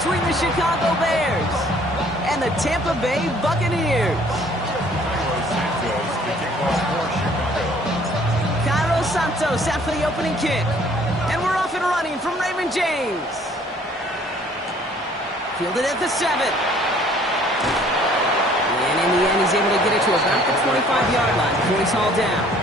between the Chicago Bears and the Tampa Bay Buccaneers. Cairo Santos out for the opening kick. And we're off and running from Raymond James. Fielded at the 7. And in the end, he's able to get it to about the 25-yard line before he's hauled down.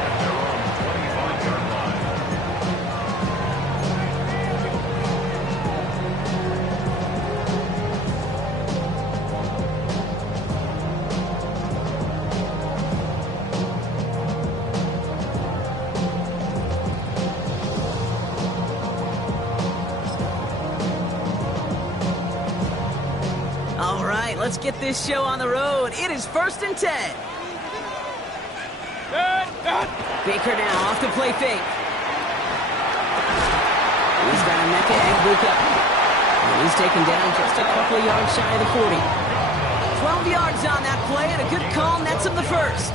All right, let's get this show on the road. It is 1st and 10. Baker now off to play fake. He's got Emeka Egbuka. And he's taken down just a couple of yards shy of the 40. 12 yards on that play, and a good call nets him the first.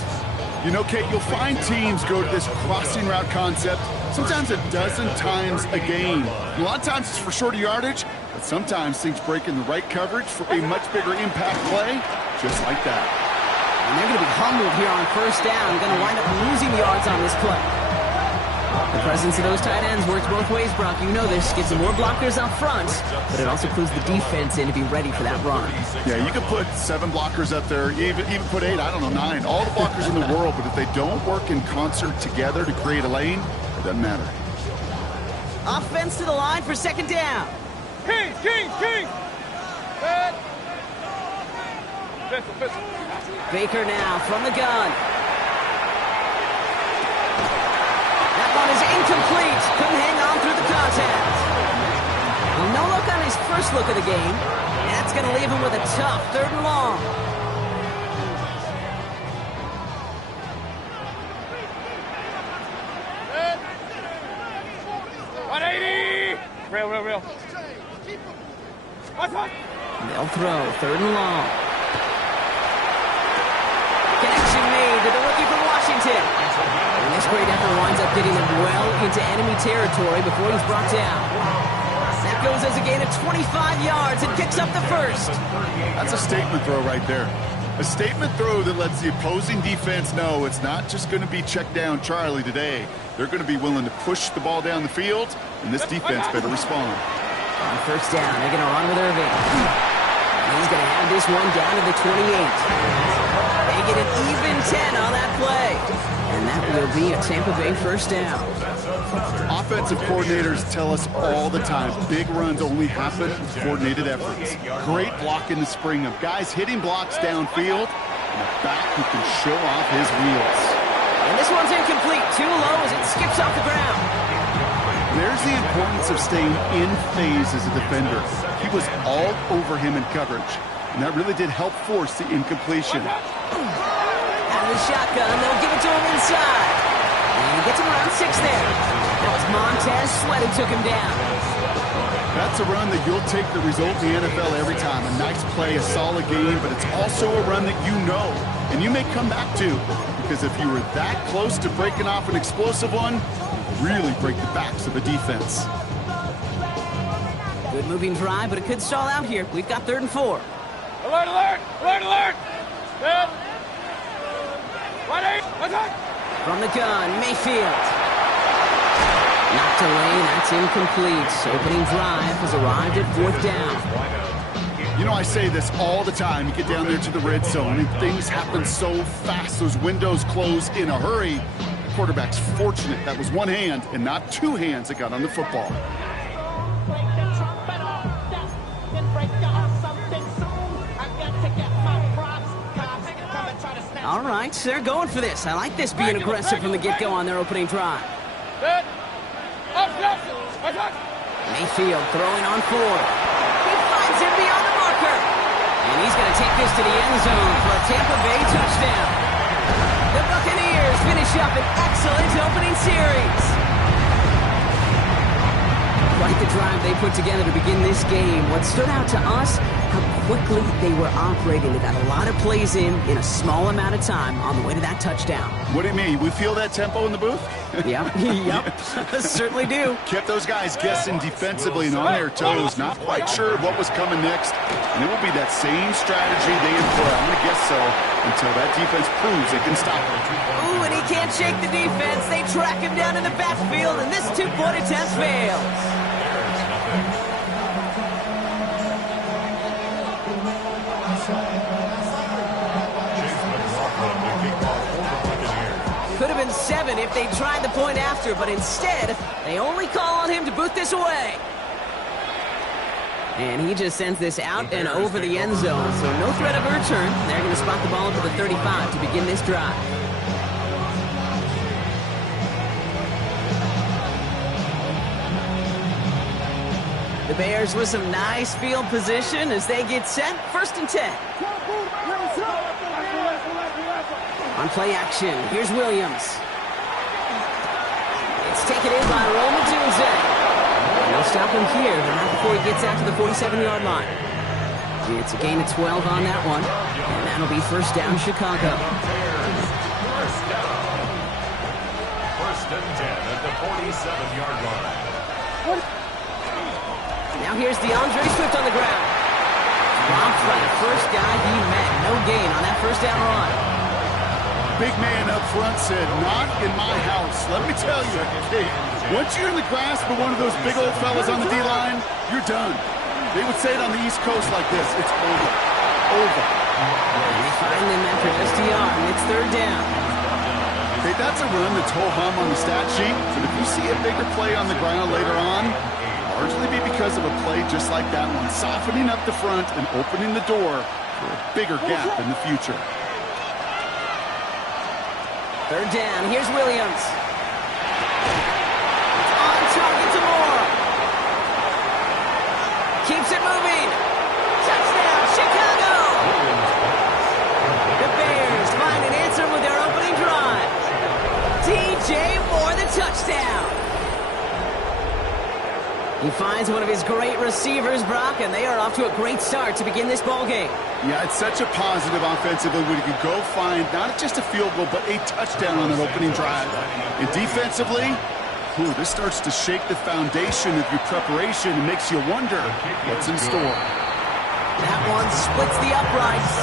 You know, Kate, you'll find teams go to this crossing route concept sometimes a dozen times a game. A lot of times it's for shorter yardage, but sometimes things break in the right coverage for a much bigger impact play, just like that. And they're going to be humbled here on 1st down. Going to wind up losing yards on this play. The presence of those tight ends works both ways, Brock. You know this. Gets some more blockers up front, but it also clues the defense in to be ready for that run. Yeah, you could put 7 blockers up there, even put 8, I don't know, 9. All the blockers in the world, but if they don't work in concert together to create a lane, it doesn't matter. Offense to the line for 2nd down. Kings! Baker now from the gun. That one is incomplete. Couldn't hang on through the contact. Well, no look on his first look of the game. That's going to leave him with a tough 3rd and long. Real. They'll throw 3rd and long. Connection made to the rookie from Washington. And this great effort winds up getting him well into enemy territory before he's brought down. That goes as a gain of 25 yards and kicks up the first. That's a statement throw right there. A statement throw that lets the opposing defense know it's not just going to be check down Charlie today. They're going to be willing to push the ball down the field, and this defense better respond. On 1st down, they're going to run with Irving. And he's going to have this one down to the 28. They get an even 10 on that play. And that will be a Tampa Bay 1st down. Offensive coordinators tell us all the time, big runs only happen with coordinated efforts. Great block in the spring of guys hitting blocks downfield, and a back who can show off his wheels. And this one's incomplete. Too low as it skips off the ground. There's the importance of staying in phase as a defender. He was all over him in coverage, and that really did help force the incompletion. Out of the shotgun, they'll give it to him inside. And he gets him around 6 there. That was Montez Sweat who took him down. That's a run that you'll take the result in the NFL every time. A nice play, a solid game, but it's also a run that you know, and you may come back to, because if you were that close to breaking off an explosive one, you really break the backs of a defense. Good moving drive, but it could stall out here. We've got 3rd and 4. Alert! From the gun, Mayfield. Knocked away, that's incomplete. Opening drive has arrived at 4th down. You know, I say this all the time. You get down there to the red zone, and things happen so fast. Those windows close in a hurry. The quarterback's fortunate that was one hand and not 2 hands that got on the football. All right, they're going for this. I like this being aggressive from the get-go on their opening drive. Mayfield throwing on 4. He finds him beyond the marker. And he's going to take this to the end zone for a Tampa Bay touchdown. The Buccaneers finish up an excellent opening series. Quite the drive they put together to begin this game. What stood out to us, how quickly they were operating. They got a lot of plays in a small amount of time on the way to that touchdown. What do you mean? We feel that tempo in the booth? Yep, yep, certainly do. Kept those guys guessing defensively and on their toes, not quite sure what was coming next. And it will be that same strategy they employ, I'm going to guess so, until that defense proves they can stop it. Ooh, and he can't shake the defense. They track him down in the backfield, and this two-point attempt fails. Could have been 7 if they tried the point after, but instead, they only call on him to boot this away. And he just sends this out and over the end zone, so no threat of a return. They're going to spot the ball up to the 35 to begin this drive. The Bears with some nice field position as they get set. 1st and 10. On play action, here's Williams. It's taken in by Roman Tunze. They'll stop him here, but not before he gets out to the 47-yard line. It's a gain of 12 on that one, and that'll be 1st down, Chicago. 1st and 10 at the 47-yard line. Now here's DeAndre Swift on the ground. Dropped by the first guy he met. No gain on that 1st down run. Big man up front said, not in my house. Let me tell you, hey, once you're in the grasp of one of those big old fellas on the D-line, you're done. They would say it on the East Coast like this, it's over. Over. And they find them after SDR, and it's 3rd down. Hey, that's a run that's ho-hum on the stat sheet, but if you see a bigger play on the ground later on, largely be because of a play just like that one, softening up the front and opening the door for a bigger gap in the future. 3rd down, here's Williams. It's on target to Moore. Keeps it moving. Touchdown, Chicago! The Bears find an answer with their opening drive. DJ Moore, the touchdown. He finds one of his great receivers, Brock, and they are off to a great start to begin this ball game. Yeah, it's such a positive offensively when you can go find not just a field goal, but a touchdown on an opening drive. And defensively, this starts to shake the foundation of your preparation and makes you wonder what's in store. That one splits the uprights.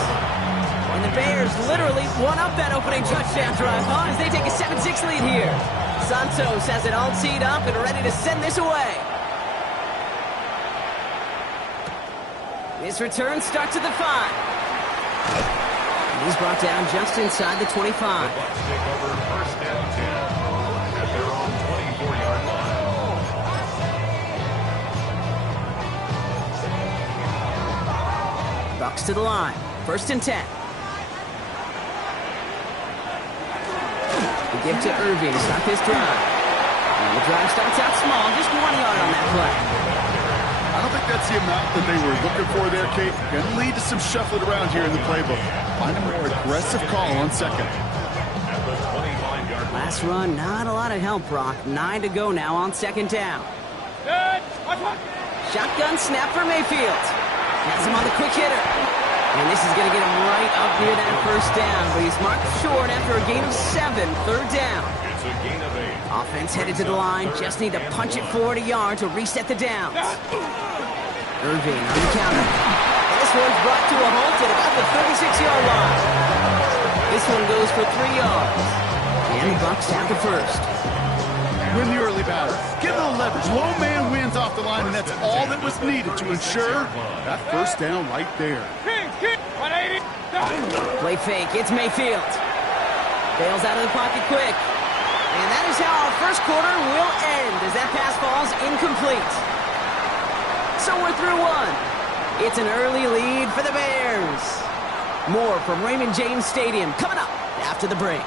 And the Bears literally won up that opening touchdown drive, as they take a 7-6 lead here. Santos has it all teed up and ready to send this away. This return starts at the 5. And he's brought down just inside the 25. The Bucs take over 1st and 10 at their own 24-yard line. Bucs to the line. 1st and 10. The give to Irving to start this drive. And the drive starts out small, just 1 yard on that play. I don't think that's the amount that they were looking for there, Kate. Going to lead to some shuffling around here in the playbook. Find a more aggressive call on 2nd. At the 25-yard line. Last run, not a lot of help, Brock. 9 to go now on 2nd down. Shotgun snap for Mayfield. Has him on the quick hitter. And this is going to get him right up near that 1st down, but he's marked short after a gain of 7, 3rd down. It's a gain of 8. Offense headed to the line, just need to punch it forward a yard to reset the downs. Irving on the counter. And this one's brought to a halt at about the 36-yard line. This one goes for 3 yards. And the Bucs have the 1st. Win the early battle. Get a little leverage. Low man wins off the line, and that's all that was needed to ensure that 1st down right there. 180. Play fake, it's Mayfield. Bails out of the pocket quick. And that is how our 1st quarter will end as that pass falls incomplete. So we're through 1. It's an early lead for the Bears. More from Raymond James Stadium coming up after the break.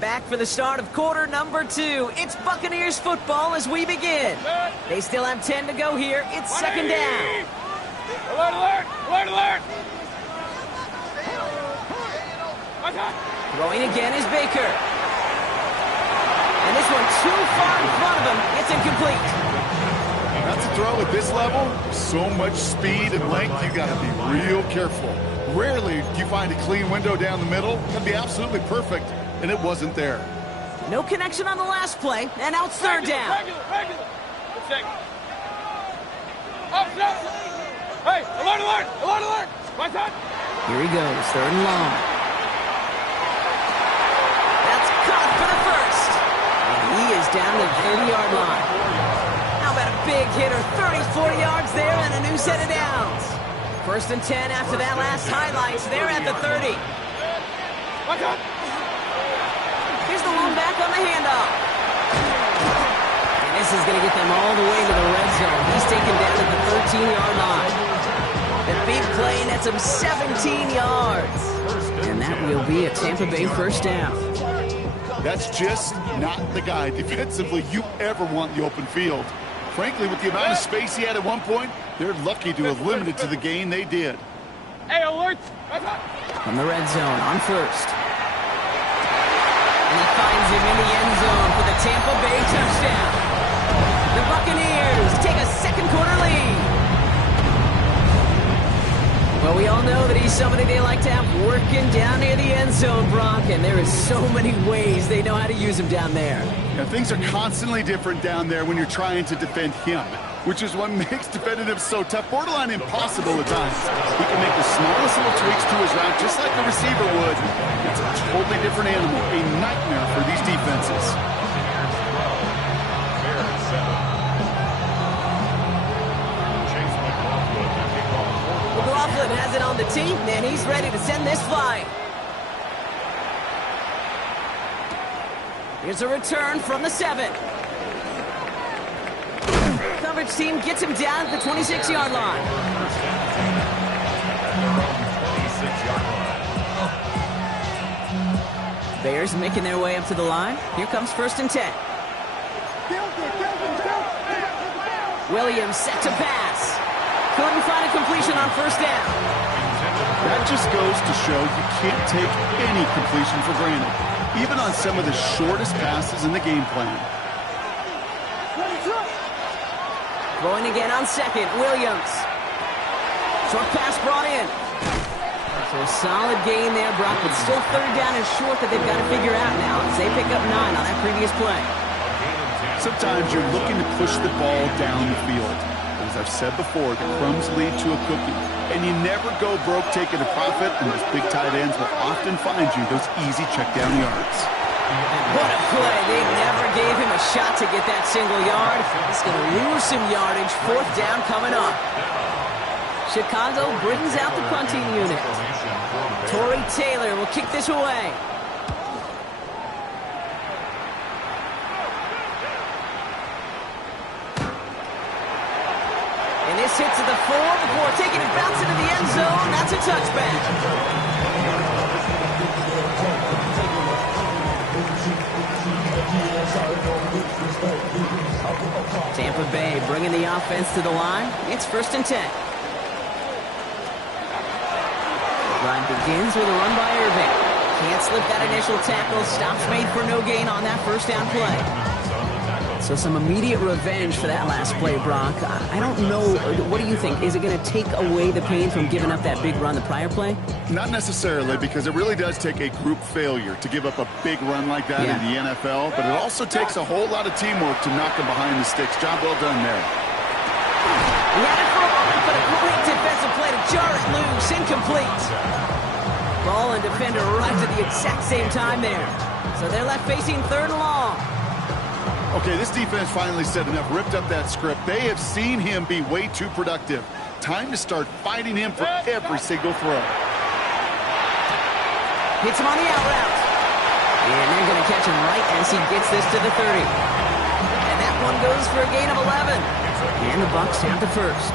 Back for the start of quarter number 2. It's Buccaneers football as we begin. They still have 10 to go here. It's 2nd down. Alert, alert! Alert, alert! Throwing again is Baker. And And this one too far in front of him. It's incomplete. That's a throw at this level. So much speed and length, you got to be real careful. Rarely do you find a clean window down the middle. That'd be absolutely perfect, and it wasn't there. No connection on the last play, and now it's third down. Regular. Good check. Up. Hey, alert. My time. Here he goes, third and long. That's caught for the first. And he is down to the 30-yard line. How about a big hitter, 30-40 yards there and a new set of downs. First and 10 after that last highlights. They're at the 30. My time. Here's the long back on the handoff. And this is going to get them all the way to the red zone. He's taken down at the 13-yard line. The big play nets him 17 yards. And that will be a Tampa Bay first down. That's just not the guy defensively you ever want in the open field. Frankly, with the amount of space he had at one point, they're lucky to have limited to the gain they did. Hey, alert. From the red zone on first. And he finds him in the end zone for the Tampa Bay touchdown. The Buccaneers take a second quarter lead. Well, we all know that he's somebody they like to have working down near the end zone, Brock, and there is so many ways they know how to use him down there. Now, things are constantly different down there when you're trying to defend him, which is what makes defending him so tough, borderline impossible at times. He can make the smallest little tweaks to his route just like a receiver would. It's a totally different animal, a nightmare for these defenses. McLaughlin has it on the tee, and he's ready to send this flying. Here's a return from the 7. Coverage team gets him down at the 26-yard line. Bears making their way up to the line. Here comes first and 10. Williams set to pass. Couldn't find a completion on first down. That just goes to show you can't take any completion for granted, even on some of the shortest passes in the game plan. Going again on second, Williams. Short pass brought in. So a solid gain there, Brock, but still third down and short that they've got to figure out now as they pick up 9 on that previous play. Sometimes you're looking to push the ball down the field. As I've said before, the crumbs lead to a cookie. And you never go broke taking a profit, and those big tight ends will often find you those easy check-down yards. What a play. They never gave him a shot to get that single yard. It's going to lose some yardage. Fourth down coming up. Chicago brings out the punting unit. Torrey Taylor will kick this away. And this hits at the 4 before taking it bounce into the end zone. That's a touchback. Tampa Bay bringing the offense to the line. It's first and 10. Run begins with a run by Irving. Can't slip that initial tackle. Stops made for no gain on that first down play. So some immediate revenge for that last play, Brock. I don't know. What do you think? Is it going to take away the pain from giving up that big run the prior play? Not necessarily, because it really does take a group failure to give up a big run like that in the NFL, but it also takes a whole lot of teamwork to knock him behind the sticks. Job well done there. He had it for a moment, but a great defensive play to jar it loose. Incomplete. Ball and defender arrived at the exact same time there. So they're left facing third and long. Okay, this defense finally said enough, ripped up that script. They have seen him be way too productive. Time to start fighting him for every single throw. Hits him on the out route. And they're going to catch him right as he gets this to the 30. And that one goes for a gain of 11. And the Bucs have the first.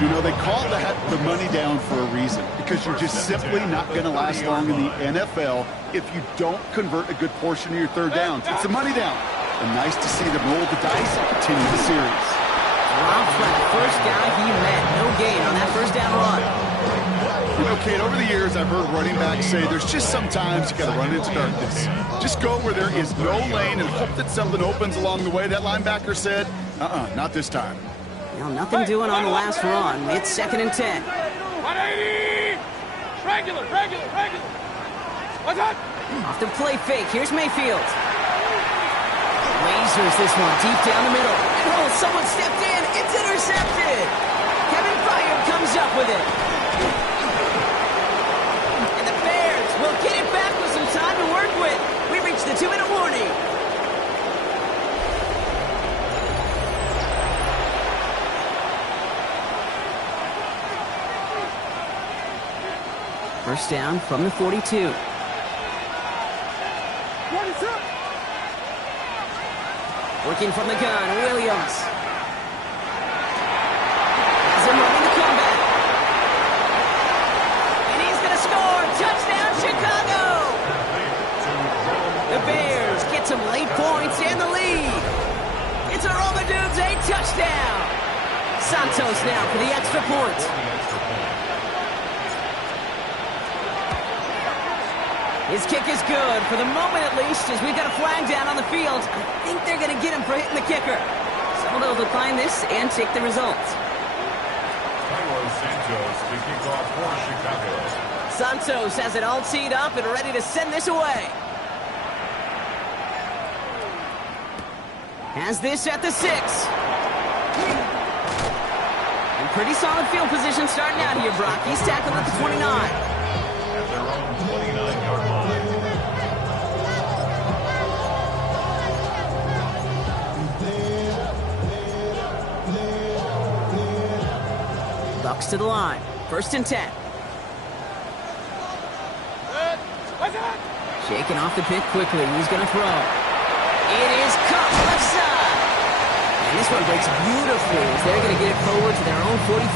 You know, they call that the money down for a reason, because you're just simply not going to last long in the NFL if you don't convert a good portion of your third downs. It's the money down. And nice to see them roll the dice and continue the series. Robbed by the first guy he met. No gain on that first down run. You know, Kate, over the years, I've heard running backs say there's just sometimes you got to run into darkness. Just go where there is no lane and hope that something opens along the way. That linebacker said, not this time. Well, nothing doing on the last run. It's 2nd and 10. 180! Regular. What's up? Off the play fake. Here's Mayfield. Lasers this one deep down the middle. Oh, someone stepped in. It's intercepted. Kevin Byard comes up with it. And the Bears will get it back with some time to work with. We reach the 2-minute warning. First down from the 42. Working from the gun, Williams. Has him running the comeback. And he's going to score. Touchdown, Chicago! The Bears get some late points and the lead. It's a Romadudes, a touchdown. Santos now for the extra point. His kick is good, for the moment at least, as we've got a flag down on the field. I think they're going to get him for hitting the kicker. So they'll decline this and take the result. Carlos Santos to kick off for Chicago. Santos has it all teed up and ready to send this away. Has this at the 6. And pretty solid field position starting out here, Brock. He's tackled at the 29. At their own 29-yard line. Bucks to the line. 1st and 10. Shaking off the pick quickly. He's going to throw. It is caught left side. And this one breaks beautifully as they're going to get it forward to their own 45.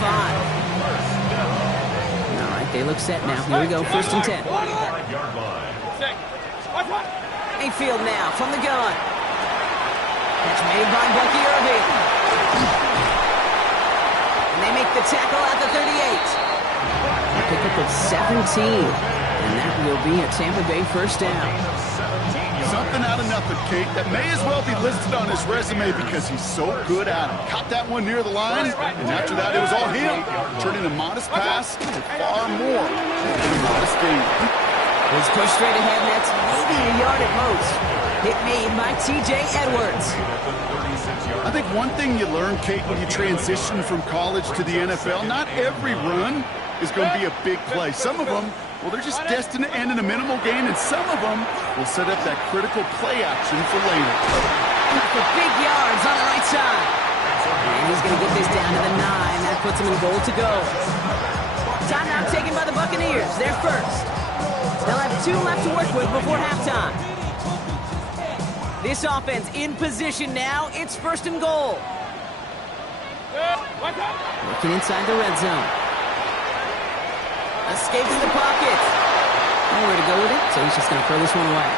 All right, they look set now. Here we go. 1st and 10. Mayfield now from the gun. Catch made by Bucky Irving. And they make the tackle at the 38. A pickup of 17. And that will be a Tampa Bay first down. Something out of nothing, Kate, that may as well be listed on his resume because he's so good at it. Caught that one near the line, and after that, it was all him. Turning a modest pass to far more than a modest gain. It's pushed straight ahead, and that's maybe a yard at most. Hit made by T.J. Edwards. I think one thing you learn, Kate, when you transition from college to the NFL, not every run is going to be a big play. Some of them, well, they're just destined to end in a minimal gain, and some of them will set up that critical play action for later. For big yards on the right side. And he's going to get this down to the 9. That puts him in goal to go. Timeout taken by the Buccaneers. They're first. They'll have 2 left to work with before halftime. This offense in position now. It's 1st and goal. Looking inside the red zone. Escapes the pocket. Nowhere to go with it, so he's just going to throw this one away.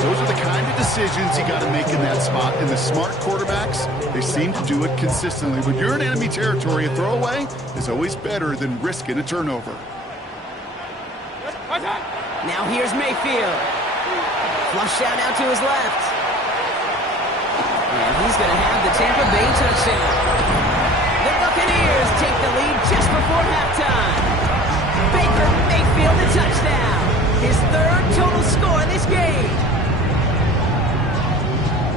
Those are the kind of decisions you got to make in that spot. And the smart quarterbacks, they seem to do it consistently. When you're in enemy territory, a throwaway is always better than risking a turnover. Now here's Mayfield. Flush out to his left. And he's going to have the Tampa Bay touchdown. The Buccaneers take the lead just before halftime. Baker Mayfield the touchdown. His 3rd total score in this game.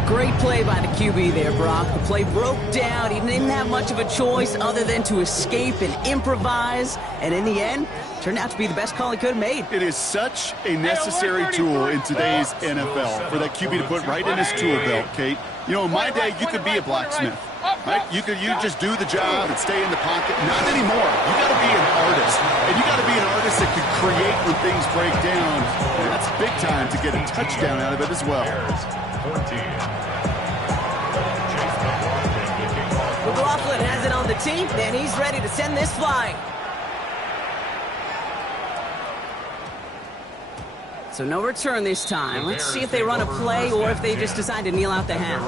Great play by the QB there, Brock. The play broke down. He didn't have much of a choice other than to escape and improvise. And in the end, turned out to be the best call he could have made. It is such a necessary tool in today's NFL for that QB to put right in his tool belt, Kate. You know, in my day, you could be a blacksmith, right? You just do the job and stay in the pocket. Not anymore. You got to be an artist, and you got to be an artist that can create when things break down. And that's big time to get a touchdown out of it as well. McLaughlin has it on the tee, and he's ready to send this flying. So no return this time. Let's see if they run a play or if they just decide to kneel out the half.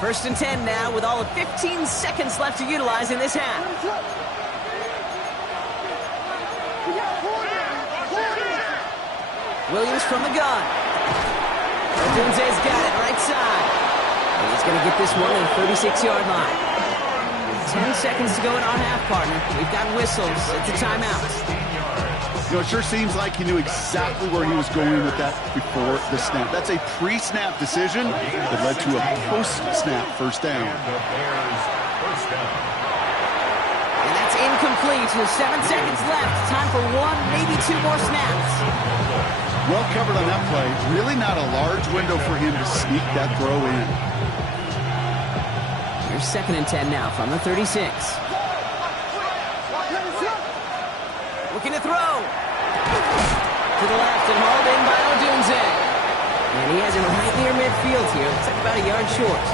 First and 10 now with all of 15 seconds left to utilize in this half. Williams from the gun. Odunze's got it right side. And he's going to get this one at the 36-yard line. 10 seconds to go in our half, partner. We've got whistles. It's a timeout. You know, it sure seems like he knew exactly where he was going with that before the snap. That's a pre-snap decision that led to a post-snap first down. And that's incomplete. 7 seconds left. Time for one, maybe two more snaps. Well covered on that play. Really not a large window for him to sneak that throw in. Here's second and 10 now from the 36. Looking to throw. To the left and hauled in by Odunze. And he has him right near midfield here. Looks like about a yard short.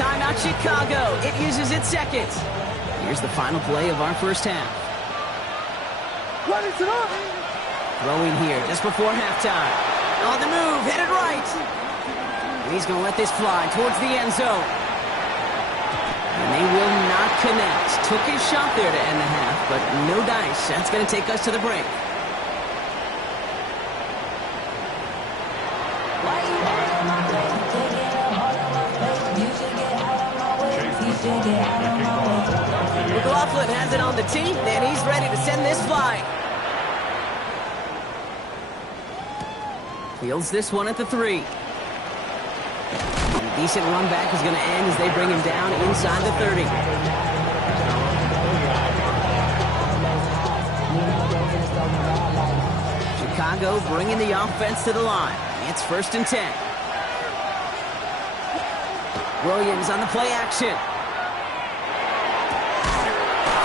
Timeout Chicago. It uses its second. Here's the final play of our first half. Throwing here just before halftime. On the move, headed right. And he's going to let this fly towards the end zone. And they will not connect. Took his shot there to end the half, but no dice. That's going to take us to the break. McLaughlin has it on the tee, and he's ready to send this flying. Fields this one at the 3. A decent run back is going to end as they bring him down inside the 30. Chicago bringing the offense to the line. It's first and 10. Williams on the play action.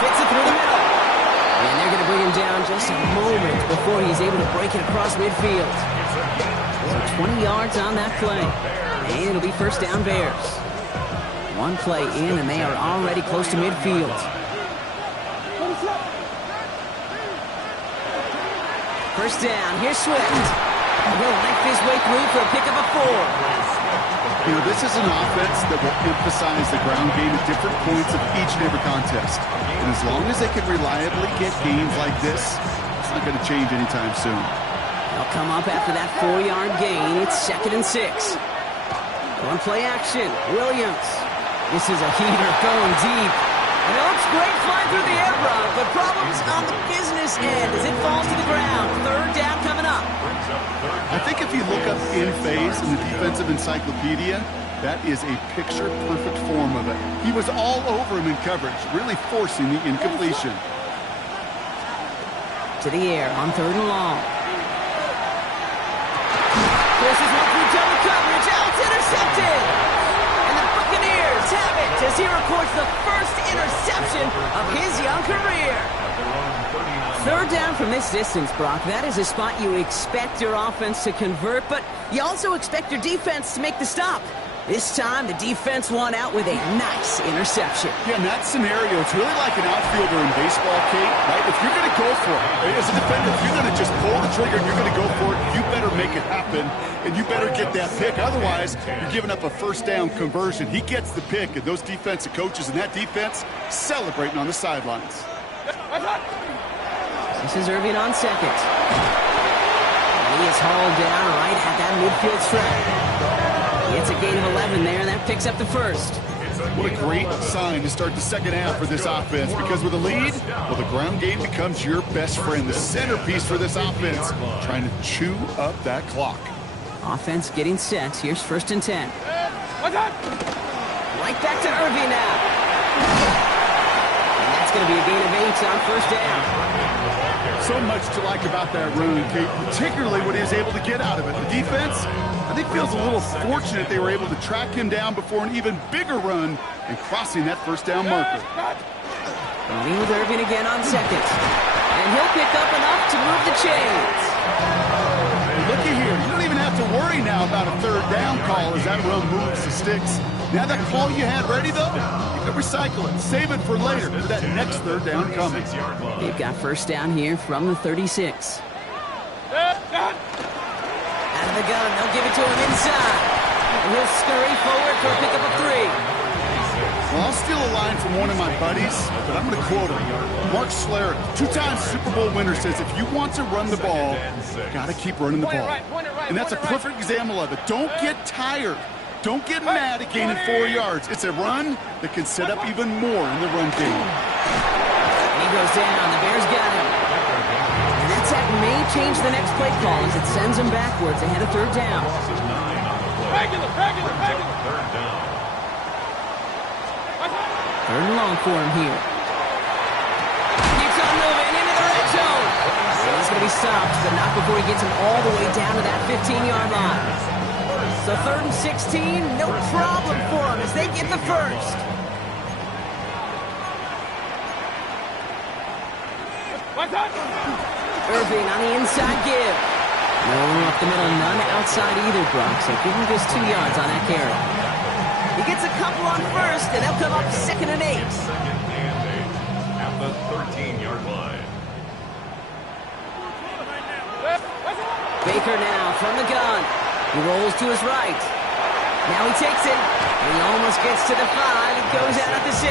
Fits it through the middle. And they're going to bring him down just a moment before he's able to break it across midfield. So 20 yards on that play. And it'll be first down Bears. One play in and they are already close to midfield. First down, here's Swift. He'll knife his way through for a pickup of 4. You know, this is an offense that will emphasize the ground game at different points of each and every contest. And as long as they can reliably get gains like this, it's not going to change anytime soon. They'll come up after that 4-yard gain. It's second and 6. One play action. Williams. This is a heater going deep. And it looks great flying through the air, Brock, but problems on the business end as it falls to the ground. Third down coming up. I think if you look up in phase in the defensive encyclopedia, that is a picture-perfect form of it. He was all over him in coverage, really forcing the incompletion. To the air on third and long. Forces one through double coverage. Out, intercepted. And the Buccaneers have it as he records the first interception of his young career. Third down from this distance, Brock. That is a spot you expect your offense to convert, but you also expect your defense to make the stop. This time, the defense won out with a nice interception. Yeah, in that scenario, it's really like an outfielder in baseball, Kate, right? If you're going to go for it, as a defender, if you're going to just pull the trigger and you're going to go for it, you better make it happen, and you better get that pick. Otherwise, you're giving up a first down conversion. He gets the pick, and those defensive coaches and that defense celebrating on the sidelines. This is Irving on second. And he is hauled down right at that midfield stripe. It's a gain of 11 there, and that picks up the first. What a great sign to start the second half for this offense, because with a lead, well, the ground game becomes your best friend, the centerpiece for this offense, trying to chew up that clock. Offense getting set. Here's first and 10. What's that? Right back to Irving now. And that's going to be a gain of 8 on first down. So much to like about that run, Kate, particularly what he was able to get out of it. The defense, I think, feels a little fortunate they were able to track him down before an even bigger run and crossing that first down marker. Running with Irving again on second. And he'll pick up enough to move the chains. Looky here, you don't even have to worry now about a third down call as that run moves the sticks. Now that call you had ready, though, you can recycle it, save it for later, for that next third down coming. They've got first down here from the 36. Out of the gun, they'll give it to him inside. And he'll scurry forward for a pickup of 3. Well, I'll steal a line from one of my buddies, but I'm going to quote him. Mark Schlereth, 2-time Super Bowl winner, says if you want to run the ball, you got to keep running the ball. And that's a perfect example of it. Don't get tired. Don't get mad at gaining 4 yards. It's a run that can set up even more in the run game. He goes down. The Bears got him. And that sack may change the next play call as it sends him backwards ahead of 3rd down. Regular. 3rd down. 3rd and long for him here. Keeps on moving into the red zone. So he's going to be stopped, but not before he gets him all the way down to that 15-yard line. So 3rd and 16, no problem for him as they get the first. Irving on the inside give. No room up the middle, none outside either, Brock. So give him just 2 yards on that carry. He gets a couple on first, and they'll come up 2nd and 8. 2nd and 8 at the 13-yard line. Baker now from the gun. He rolls to his right. Now he takes it, and he almost gets to the 5. He goes out at the 6.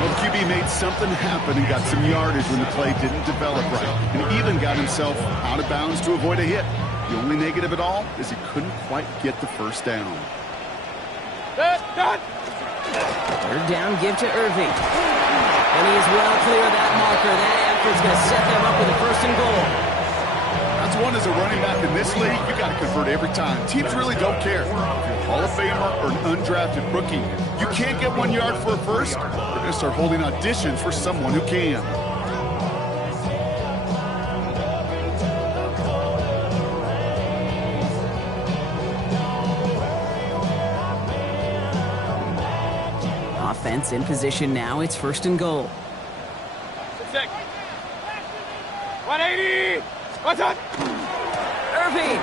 Well, the QB made something happen and got some yardage when the play didn't develop right. And he even got himself out of bounds to avoid a hit. The only negative at all is he couldn't quite get the first down. 3rd down, give to Irving. And he is well clear of that marker. That effort's going to set them up with a 1st and goal. That's one as a running back in this league, you got to convert every time. Teams really don't care. If you're a Hall of Famer or an undrafted rookie, you can't get 1 yard for a first, they're going to start holding auditions for someone who can. Offense in position now. It's 1st and goal. 180. What's up? Irving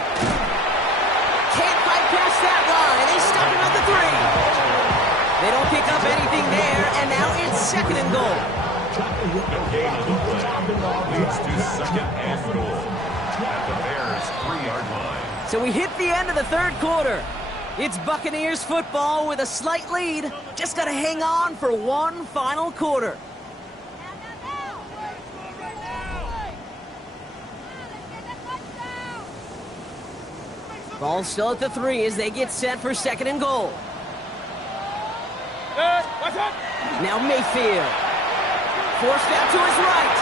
can't fight past that line. They stop him at the 3. They don't pick up anything there, and now it's 2nd and goal. No gain on the play. Leads to 2nd and goal at the Bears' 3-yard line. So we hit the end of the 3rd quarter. It's Buccaneers football with a slight lead. Just got to hang on for one final quarter. Ball still at the 3 as they get set for 2nd and goal. What's up? Now Mayfield. Forced out to his right.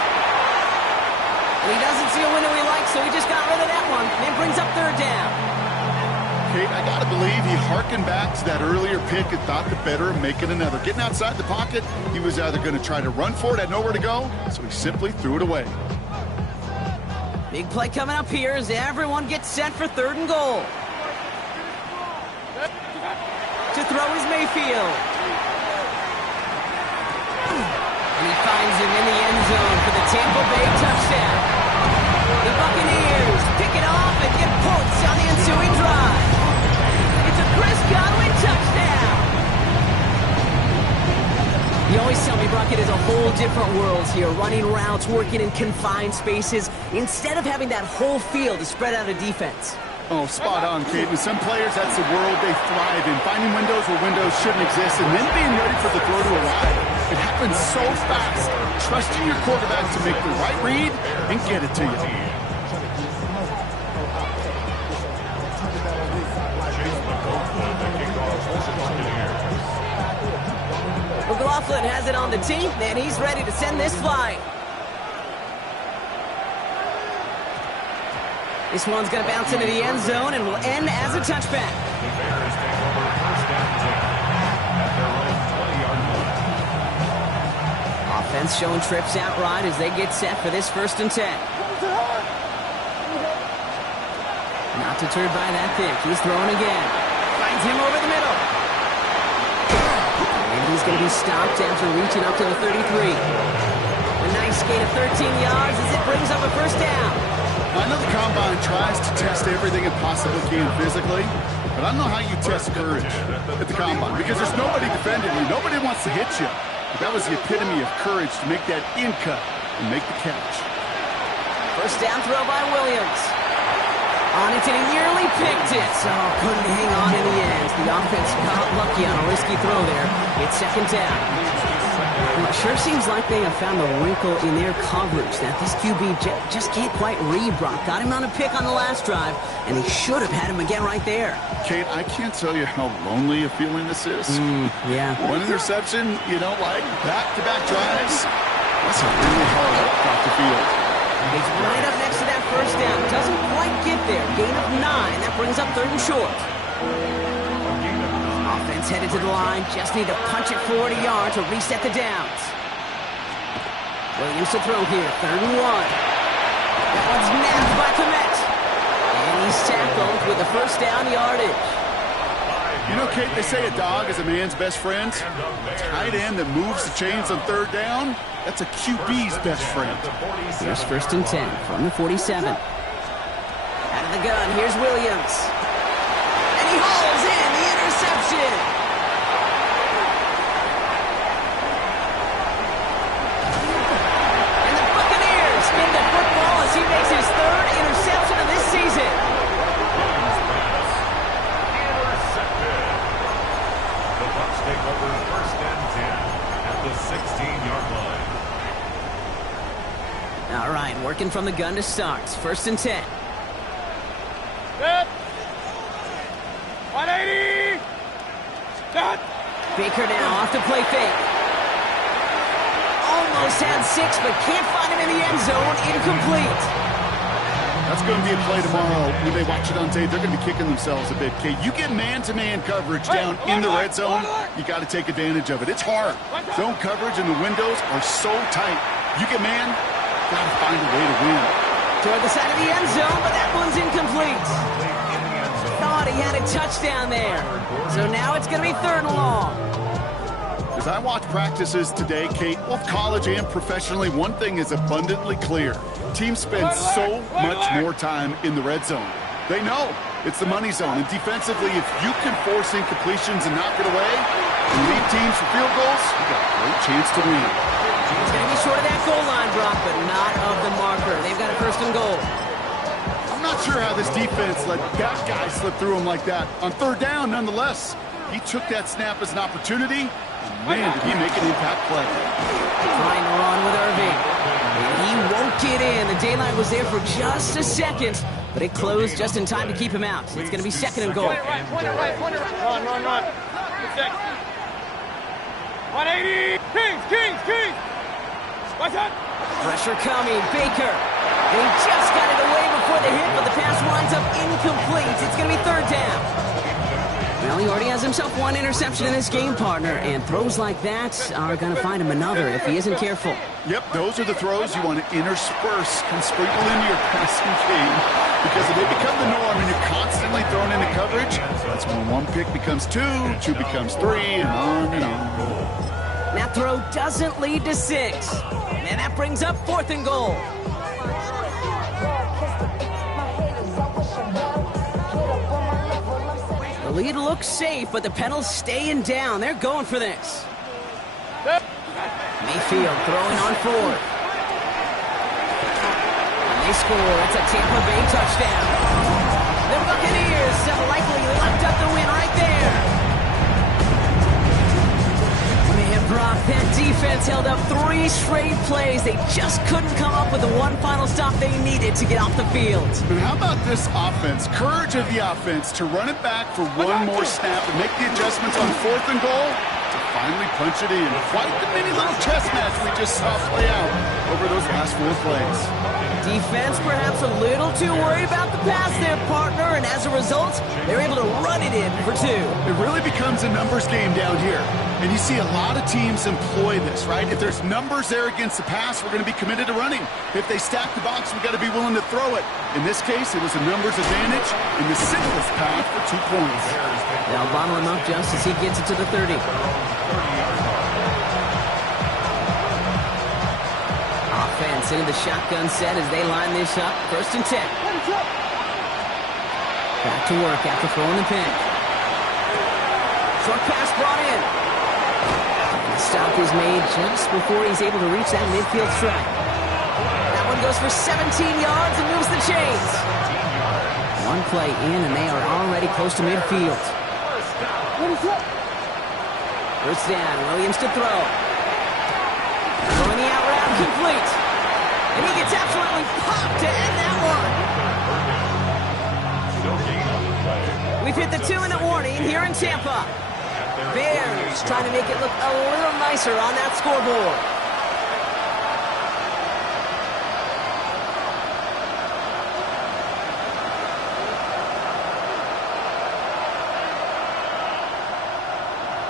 And he doesn't see a window he likes, so he just got rid of that one. And brings up 3rd down. Kate, I got to believe he harkened back to that earlier pick and thought the better of making another. Getting outside the pocket, he was either going to try to run for it, had nowhere to go, so he simply threw it away. Big play coming up here as everyone gets set for 3rd and goal. To throw is Mayfield. And he finds him in the end zone for the Tampa Bay touchdown. The Buccaneers pick it off and get points on the ensuing drive. It's a Chris Godwin touchdown. You always tell me, Brock, it is a whole different world here, running routes, working in confined spaces, instead of having that whole field to spread out a defense. Oh, spot on, Kate. With some players, that's the world they thrive in. Finding windows where windows shouldn't exist and then being ready for the throw to arrive. It happens so fast. Trusting your quarterback to make the right read and get it to you. McLaughlin has it on the tee, and he's ready to send this flying. This one's going to bounce into the end zone and will end as a touchback. The Bears take over 1st and 10 at their own 20-yard line. Offense showing trips out right as they get set for this 1st and 10. Not deterred by that pick. He's throwing again. Finds him over the middle. And he's going to be stopped after reaching up to the 33. A nice gain of 13 yards as it brings up a 1st down. I know the Combine tries to test everything it possibly can physically, but I don't know how you test courage at the Combine because there's nobody defending you. Nobody wants to hit you. But that was the epitome of courage to make that in cut and make the catch. 1st down throw by Williams. On it, and he nearly picked it. So couldn't hang on in the end. The offense got lucky on a risky throw there. It's second down. Well, it sure seems like they have found a wrinkle in their coverage that this QB just can't quite read. Brock got him on a pick on the last drive, and he should have had him again right there. Kate, I can't tell you how lonely a feeling this is. Yeah. One interception, you don't like back-to-back drives. That's a really hard walk off the field. He's right up next to that first down. Doesn't quite get there. Gain of 9. That brings up 3rd and short. Offense headed to the line. Just need to punch it 40 yards to reset the downs. Williams to throw here. 3rd and 1. That one's nabbed by Kmet. And he's tackled with the first down yardage. You know, Kate, they say a dog is a man's best friend. A tight end that moves the chains on 3rd down, that's a QB's best friend. Here's 1st and 10 from the 47. Out of the gun, here's Williams. And he hauls in the interception. And the Buccaneers spin the football as he makes his 3rd interception of this season. The Bucs take over 1st and 10 at the 16-yard line. All right, working from the gun to start. 1st and 10. Set. 180. Set. Baker now off to play fake. Almost had 6, but can't find him in the end zone. Incomplete. That's going to be a play tomorrow. When they watch it on tape, they're going to be kicking themselves a bit, Kate. You get man-to-man coverage down in the red zone, you got to take advantage of it. It's hard. Zone coverage and the windows are so tight. You get man, got to find a way to win. Toward the side of the end zone, but that one's incomplete. Thought he had a touchdown there. So now it's going to be 3rd and long. As I watch practices today, Kate, both college and professionally, one thing is abundantly clear. Teams spend so much more time in the red zone. They know it's the money zone. And defensively, if you can force incompletions and knock it away and lead teams for field goals, you got a great chance to win. He's going to be short of that goal line, Brock, but not of the marker. They've got a 1st and goal. I'm not sure how this defense let that guy slip through him like that. On 3rd down, nonetheless, he took that snap as an opportunity. And man, did he make an impact play. Trying to run with Irving. And he won't get in. The daylight was there for just a second, but it closed just in time to keep him out. It's going to be 2nd and goal. Point it right. Run. 180. Kings. What's that? Pressure coming. Baker. And he just got it away before the hit, but the pass winds up incomplete. It's going to be 3rd down. Well, he already has himself 1 interception in this game, partner, and throws like that are going to find him another if he isn't careful. Yep, those are the throws you want to intersperse and sprinkle into your passing game, because if they become the norm and you're constantly thrown into coverage, that's when 1 pick becomes 2, 2 becomes 3, and on and on. That throw doesn't lead to 6. And that brings up 4th and goal. The lead looks safe, but the pedals staying down. They're going for this. Mayfield throwing on 4th. And they score. It's a Tampa Bay touchdown. The Buccaneers have likely left up the win right there. Man, Brock, that defense held up 3 straight plays. They just couldn't come up with the one final stop they needed to get off the field. And how about this offense? Courage of the offense to run it back for 1 more snap and make the adjustments on 4th and goal to finally punch it in. Quite the mini little chess match we just saw play out over those last 4 plays. Defense perhaps a little too worried about the pass there, partner, and as a result, they're able to run it in for 2. It really becomes a numbers game down here. And you see a lot of teams employ this, right? If there's numbers there against the pass, we're going to be committed to running. If they stack the box, we've got to be willing to throw it. In this case, it was a numbers advantage in the simplest path for 2 points. They'll bottle him up just as he gets it to the 30. Offense into the shotgun set as they line this up. 1st and 10. Back to work after throwing the pick. Short pass brought in. The stop is made just before he's able to reach that midfield strike. That one goes for 17 yards and moves the chains. One play in, and they are already close to midfield. First down, Williams to throw. Throwing the out route, complete. And he gets absolutely popped to end that one. We've hit the 2-minute warning here in Tampa. Bears trying to make it look a little nicer on that scoreboard.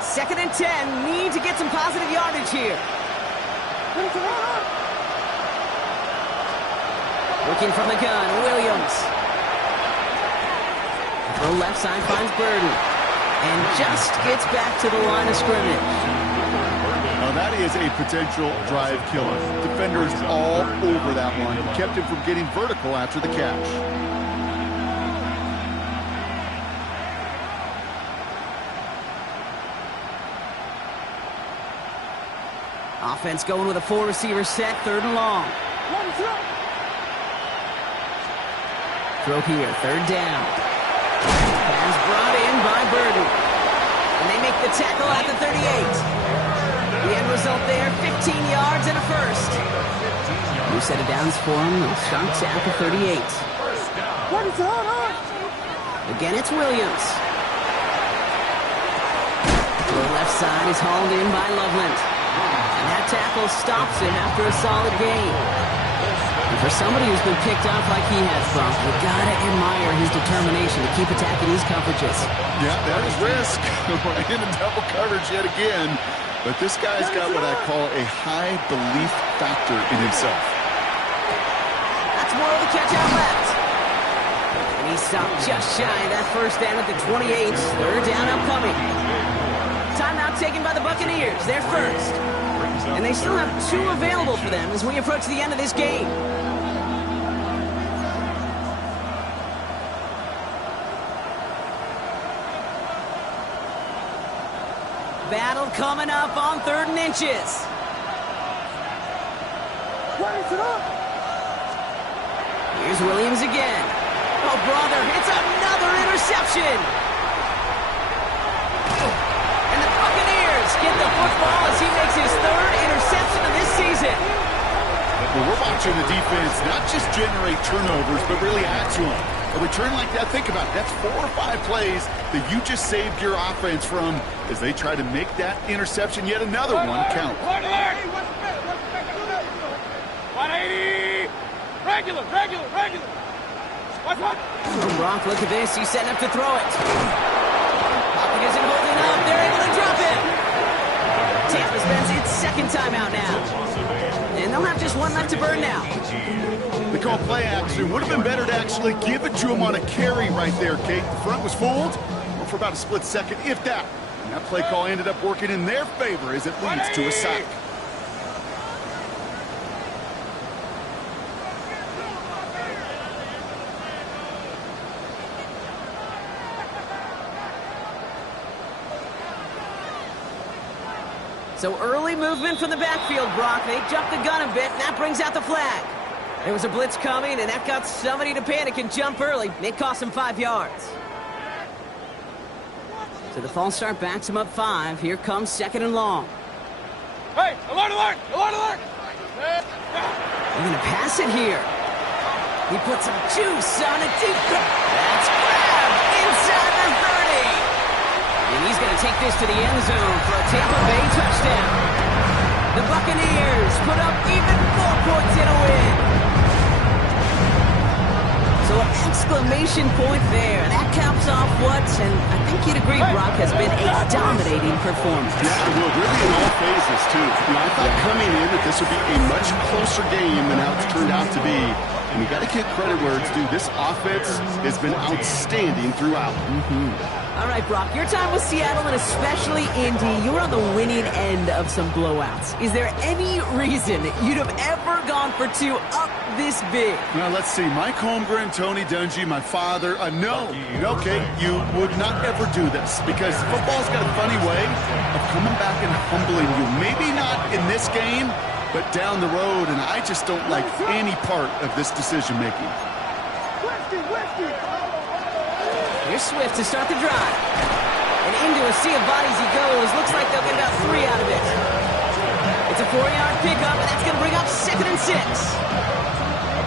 Second and 10, need to get some positive yardage here. Looking from the gun, Williams. Throw left side finds Burden. And just gets back to the line of scrimmage. Now that is a potential drive killer. Defenders all over that one. Kept him from getting vertical after the catch. Offense going with a 4-receiver set, 3rd and long. Throw here, 3rd down. Pass brought in by Burden. And they make the tackle at the 38. The end result there, 15 yards and a first. New set of downs for them. Sharks at the 38. Again, it's Williams. Throw left side is hauled in by Loveland. And that tackle stops him after a solid gain. And for somebody who's been picked off like he has, Brock, you gotta admire his determination to keep attacking these coverages. Yeah, that is risk. We're in a double coverage yet again. But this guy's got what I call a high belief factor in himself. That's more of the catch out left. And he stopped just shy of that first down at the 28. 3rd down upcoming. Timeout taken by the Buccaneers. They're first. And they still have 2 available for them as we approach the end of this game. Battle coming up on 3rd and inches. Here's Williams again. Oh, brother, it's another interception. And the Buccaneers get the football as he makes his 3rd interception of this season. Well, we're watching the defense not just generate turnovers, but really add to them. A return like that, think about it. That's 4 or 5 plays that you just saved your offense from as they try to make that interception, yet another one, count. 180! Regular! Watch. Brock, look at this. He's setting up to throw it. Pocket isn't holding up. They're able to drop it. Tampa spends its 2nd timeout now. And they'll have just 1 left to burn now. They call play action. Would have been better to actually give it to him on a carry right there, Kate. The front was fooled for about a split second, if that. And that play call ended up working in their favor as it leads to a sack. So early movement from the backfield, Brock. They jumped the gun a bit, and that brings out the flag. There was a blitz coming, and that got somebody to panic and jump early. It cost him 5 yards. So the false start backs him up 5. Here comes 2nd and long. Hey, alert! They're going to pass it here. He puts some juice on a deep cut. That's grabbed inside the 30. And he's going to take this to the end zone for a Tampa Bay touchdown. The Buccaneers put up even 4 points in a win. So an exclamation point there. That caps off what, and I think you'd agree, Brock, has been a dominating performance. Yeah, well, really in all phases, too. I thought coming in that this would be a much closer game than how it's turned out to be. And you got to give credit where it's due. This offense has been outstanding throughout. All right, Brock, your time with Seattle and especially Indy, you were on the winning end of some blowouts. Is there any reason you'd have ever gone for 2 up this big? Now, let's see. Mike Holmgren, Tony Dungy, my father. No. Okay, you would not ever do this because football's got a funny way of coming back and humbling you. Maybe not in this game, but down the road, and I just don't like any part of this decision-making. Here's Swift to start the drive. And into a sea of bodies he goes. Looks like they'll get about 3 out of it. It's a 4-yard pickup, and that's going to bring up 2nd and 6. A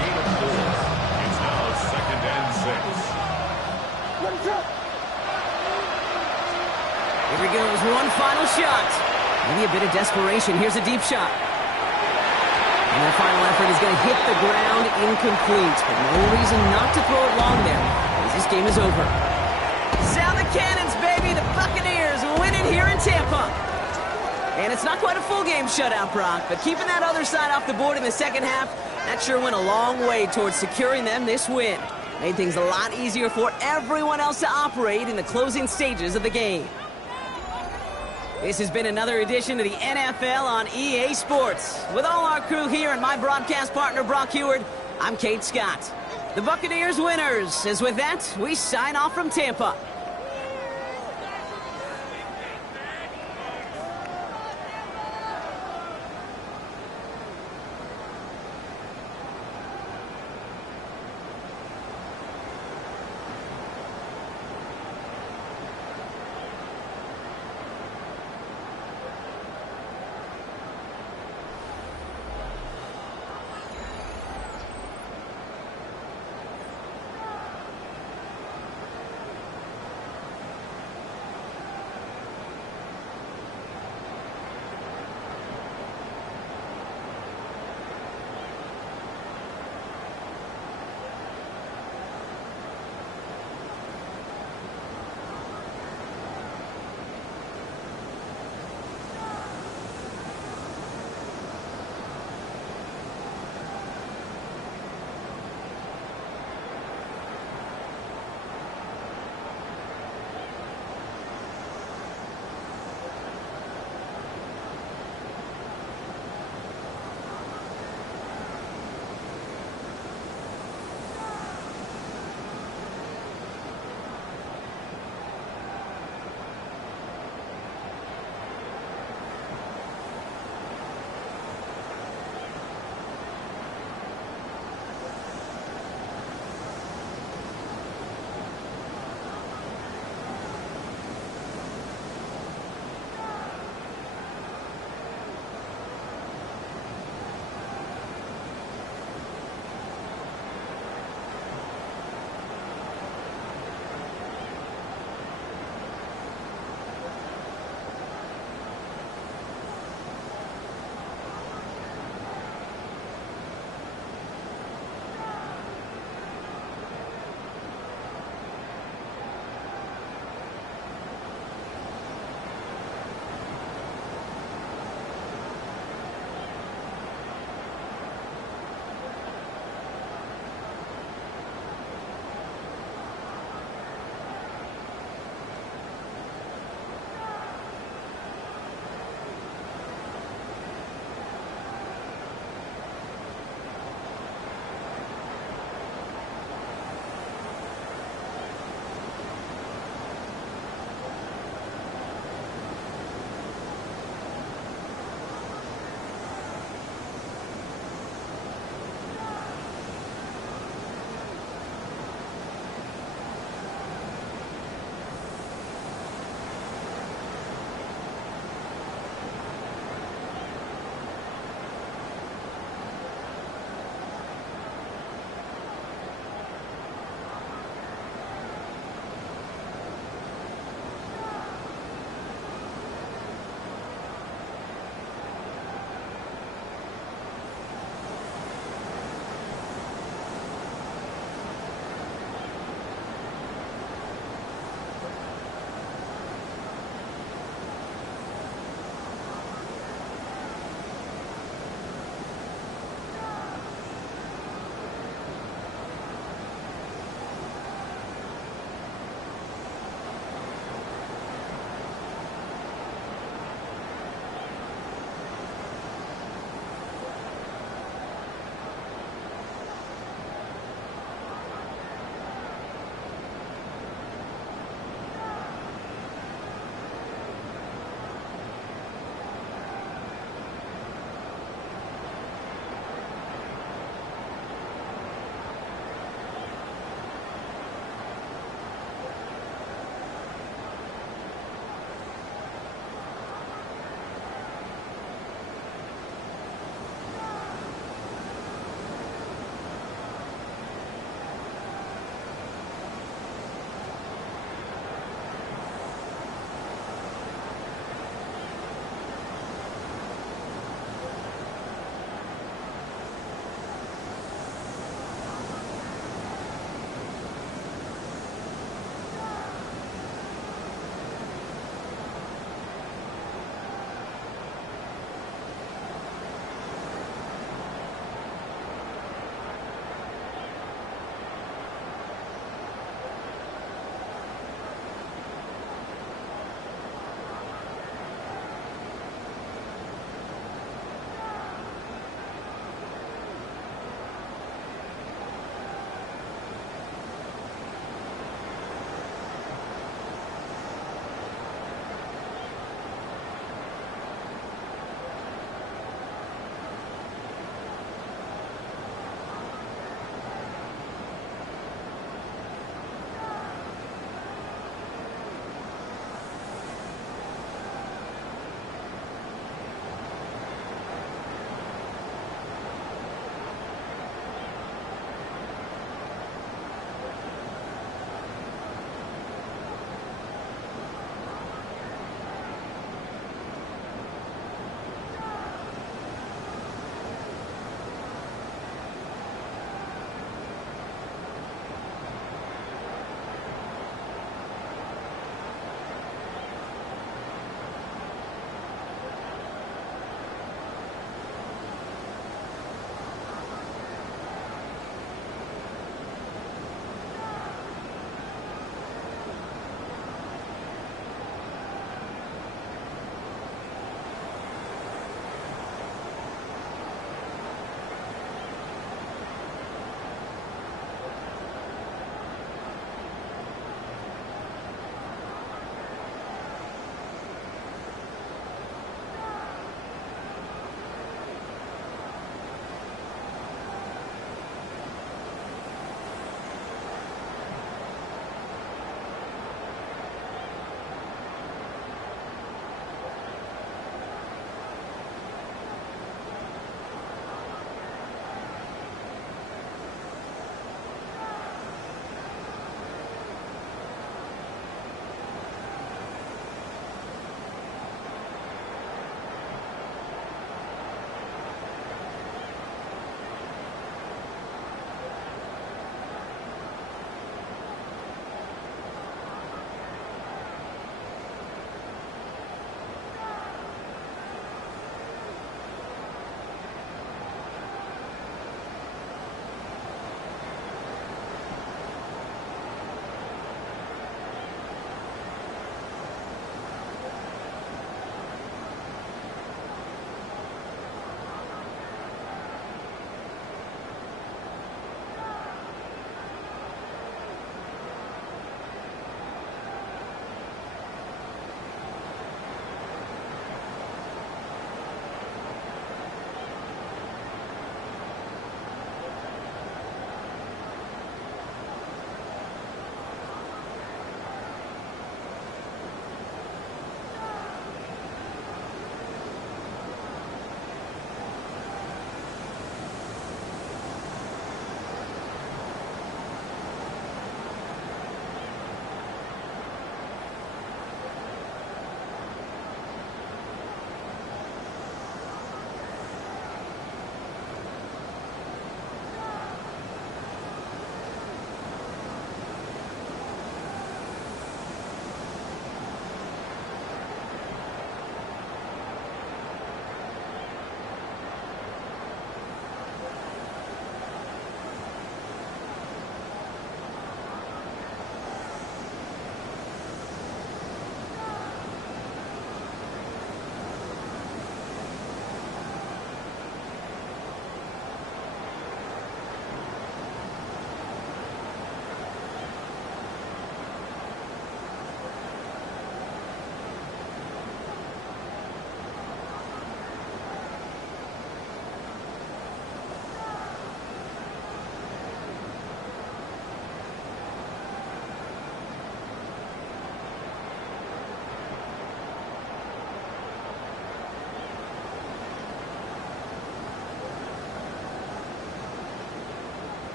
gain of 4. It's now 2nd and 6. Here he goes, one final shot. Maybe a bit of desperation. Here's a deep shot. And their final effort is going to hit the ground incomplete. But no reason not to throw it long there, as this game is over. Sound the cannons, baby! The Buccaneers win it here in Tampa. And it's not quite a full game shutout, Brock, but keeping that other side off the board in the second half, that sure went a long way towards securing them this win. Made things a lot easier for everyone else to operate in the closing stages of the game. This has been another edition of the NFL on EA Sports. With all our crew here and my broadcast partner, Brock Heward, I'm Kate Scott. The Buccaneers winners, as with that, we sign off from Tampa.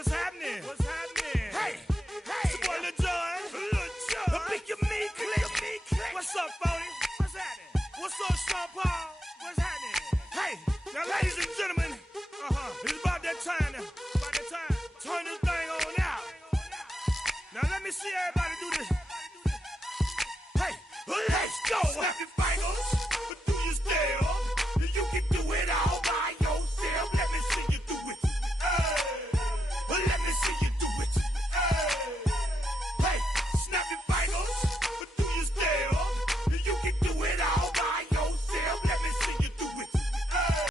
What's happening? What's happening? Hey, it's your boy Lil Jon. Pick your meat click. What's up, Phony? What's happening? What's up, Sean Paul? What's happening? Hey, now ladies and gentlemen, it's about that time now. About that time. Turn this thing on out. Now let me see everybody do this. Hey, let's go.